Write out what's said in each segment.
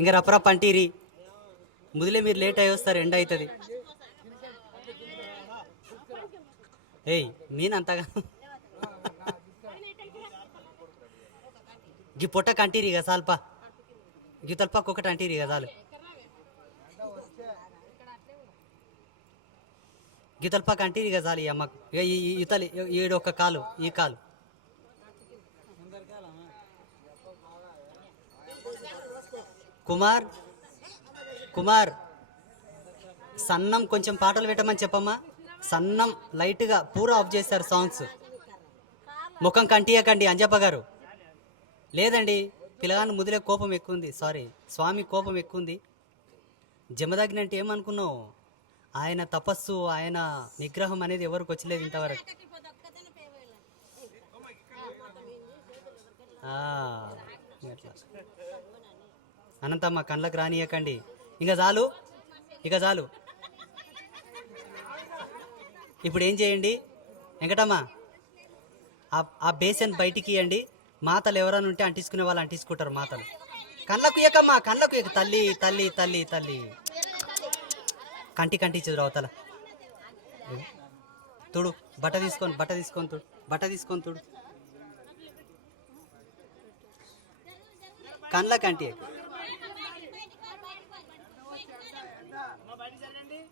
ఇంకా రప్పరప్ప అంటీరి ముదిలే మీరు లేట్ అయ్యి వస్తారు, ఎండ అవుతుంది. ఏయ్ నేనంతగా గీ పొట్ట కంటీరి ఇక సాల్పా, గీ తలపక్క ఒకటి అంటీరి ఇక చాలు, గీ తలపక్క అంటీరి ఇక చాలు. అమ్మకు ఇక ఇతలి ఏడు ఒక్క కాలు, ఈ కాలు. కుమార్ కుమార్ సన్నం కొంచెం పాటలు పెట్టమని చెప్పమ్మా. సన్నం లైట్గా పూరా ఆఫ్ చేస్తారు సాంగ్స్. ముఖం కంటియకండి అంజప్ప గారు. లేదండి పిల్లగాని ముదిలే కోపం ఎక్కువ ఉంది, సారీ స్వామి కోపం ఎక్కువ ఉంది. జమదగ్ని అంటే ఏమనుకున్నావు? ఆయన తపస్సు, ఆయన నిగ్రహం అనేది ఎవరికి వచ్చలేదు ఇంతవరకు. అనంతమ్మ కళ్ళకు రానియకండి. ఇక చాలు, ఇక చాలు. ఇప్పుడు ఏం చేయండి వెంకటమ్మ, ఆ బేసన్ బయటికి ఇవ్వండి. మాతలు ఎవరైనా ఉంటే అంటించుకునే వాళ్ళు అంటించుకుంటారు మాతలు. కళ్ళకు ఇయ్యకమ్మా, కళ్ళకు ఇక తల్లి తల్లి తల్లి తల్లి కంటించదు అవతల. తుడు బట్ట తీసుకొని తుడు, బట్ట తీసుకొని తుడు. కళ్ళకు కంటి.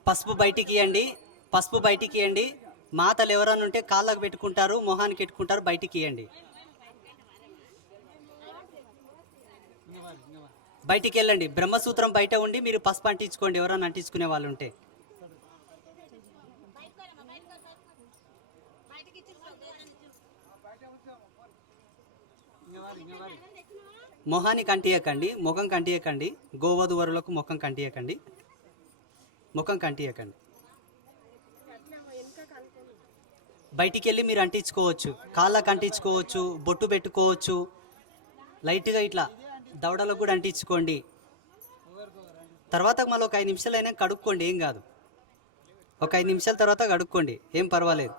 పసుపు బయటికి ఇవ్వండి, పసుపు బయటికి ఇవ్వండి. మాతలు ఎవరైనా ఉంటే కాళ్ళకు పెట్టుకుంటారు, మొహానికి పెట్టుకుంటారు, బయటికి ఇవ్వండి. బయటికి వెళ్ళండి. బ్రహ్మసూత్రం బయట ఉండి మీరు పసుపు అంటించుకోండి ఎవరైనా అంటించుకునే వాళ్ళు ఉంటే. మొహానికి అంటియకండి, ముఖం కంటియకండి. గోవధువరులకు ముఖం కంటియకండి, ముఖం కంటియకండి. బయటికి వెళ్ళి మీరు అంటించుకోవచ్చు, కాళ్ళకు అంటించుకోవచ్చు, బొట్టు పెట్టుకోవచ్చు. లైట్గా ఇట్లా దవడలకు కూడా అంటించుకోండి. తర్వాత మళ్ళీ ఒక 5 నిమిషాలు అయినా కడుక్కోండి, ఏం కాదు. ఒక 5 నిమిషాల తర్వాత కడుక్కోండి, ఏం పర్వాలేదు.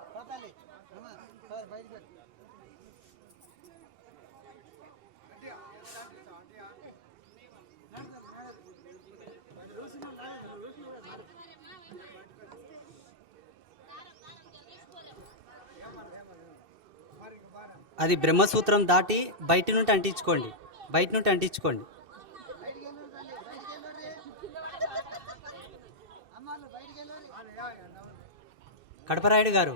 అది బ్రహ్మసూత్రం దాటి బయట నుండి అంటించుకోండి, బయట నుండి అంటించుకోండి. కడపరాయుడు గారు